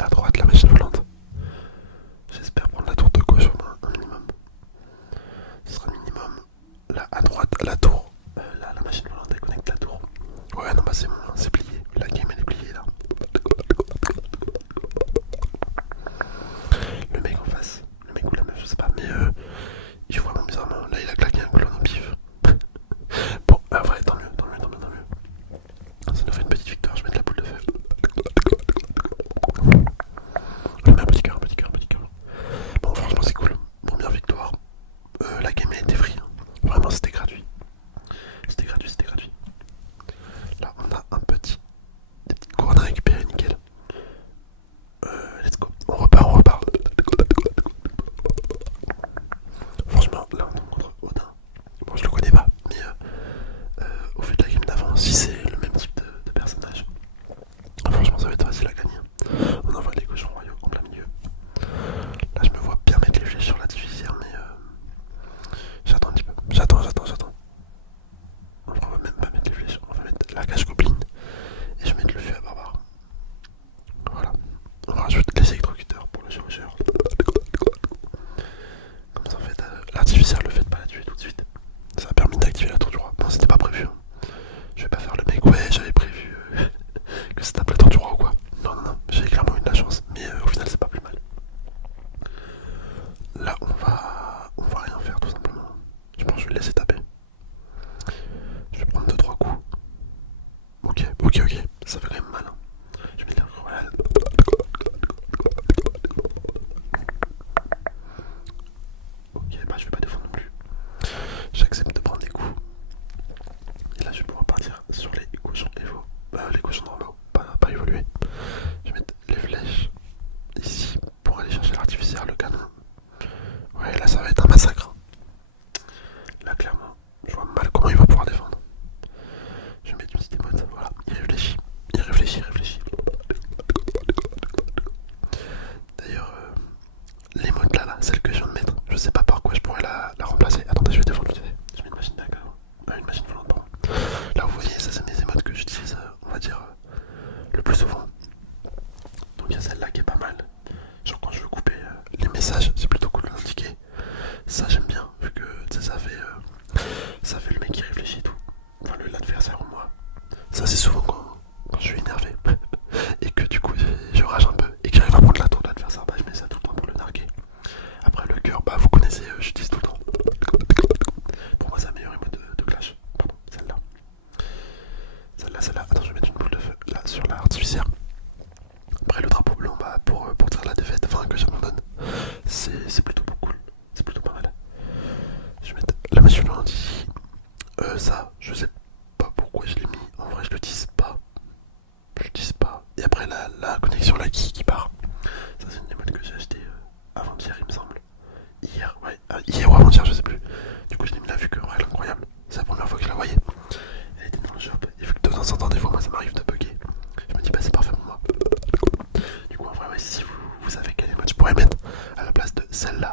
à droite la machine volante. J'espère prendre la tour de gauche au moins un minimum. Ce sera minimum. Là à droite, la tour. Là la machine volante elle connecte la tour. Ouais non bah c'est bon, hein, c'est plié. La game elle est pliée là. Le mec en face, le mec ou la meuf je sais pas, mais il joue vraiment bizarrement. Là il a claqué un clone au pif. Bon, ouais tant mieux, tant mieux, tant mieux, tant mieux. Ça nous fait une petite victoire, je vais mettre la boule de feu. Je mets un petit cœur, un petit cœur, un petit cœur. Bon franchement c'est cool. Première victoire. La game a été free. Hein. Vraiment c'était gratuit. C'était gratuit, c'était gratuit. Là on a des petites couronnes à récupérer, nickel. Let's go. On repart, on repart. Franchement, là on est contre Odin. Bon, je le connais pas, mais au fait de la game d'avant, si c'est le même type de personnage, franchement ça va être facile à gagner. On envoie les cochons royaux en plein milieu. Là je me vois bien mettre les flèches sur la divisaire, mais j'attends un petit peu. J'attends. On va même pas mettre les flèches, on va mettre la cage goblin et je vais mettre le feu à barbare. Voilà. On rajoute les électrocuteurs pour le chevaucheur. Comme ça en fait, l'artificiel le fait de pas la tuer tout de suite. Ça a permis d'activer la tour du roi. Bon c'était pas prévu. Hein. Je vais pas faire le mec, ouais j'avais prévu que ça tape la tour du roi ou quoi. Non, j'ai clairement eu de la chance, mais au final c'est pas plus mal. Là on va rien faire tout simplement. Je pense que je vais le laisser taper. Je vais prendre 2-3 coups. Ok, ça fait quand même mal. Hein. Je vais mettre la royale. Ok, bah je vais pas défendre non plus. J'accepte de prendre des coups. Et là je vais pouvoir partir sur les cochons évo. Les cochons normaux, pas évolués. Je vais mettre les flèches ici pour aller chercher l'artificiel, le canon. Ouais, là ça va être un massacre. Là clairement, je vois mal comment il va pouvoir défendre. Je vais mettre une petite émote, voilà, il réfléchit. D'ailleurs, l'émote là, celle que je viens de mettre, je sais pas par quoi je pourrais la remplacer. Attendez, je vais défendre vite fait. Je mets une machine d'accord. Une machine volante, pardon. Là vous voyez, ça c'est mes émotes que j'utilise, on va dire, le plus souvent. Donc il y a celle-là qui est pas mal. Genre quand je veux couper les messages, c'est plutôt cool de l'indiquer. Ça j'aime bien, vu que ça fait le mec qui réfléchit et tout. Enfin l'adversaire ou moi. Ça c'est souvent quand je suis énervé et que du coup je rage un peu et que j'arrive à prendre la tour de l'adversaire, bah je mets ça tout le temps pour le narguer. Après le cœur, bah vous connaissez, j'utilise tout le temps. Pour moi c'est la meilleure émote de Clash. Pardon, celle-là. Celle-là. Attends, je vais mettre une boule de feu là sur l'artificière. Après le drapeau blanc, bah pour tirer la défaite, enfin que j'abandonne, c'est plutôt cool. C'est plutôt pas mal. Je vais mettre la machine volante ici. Ça, je sais pas pourquoi je l'ai mis. En vrai, je le dis pas. Et après, la connexion là qui part. Ça, c'est une émote que j'ai acheté avant-hier, il me semble. Hier, ouais. Hier ou avant-hier, je sais plus. Du coup, je l'ai mis là, vu que, ouais, elle est incroyable. C'est la première fois que je la voyais. Elle était dans le shop. Et vu que de temps en temps, des fois, moi, ça m'arrive de bugger. Je me dis, bah, c'est parfait pour moi. Du coup, en vrai, ouais, si vous savez quelle émote je pourrais mettre à la place de celle-là,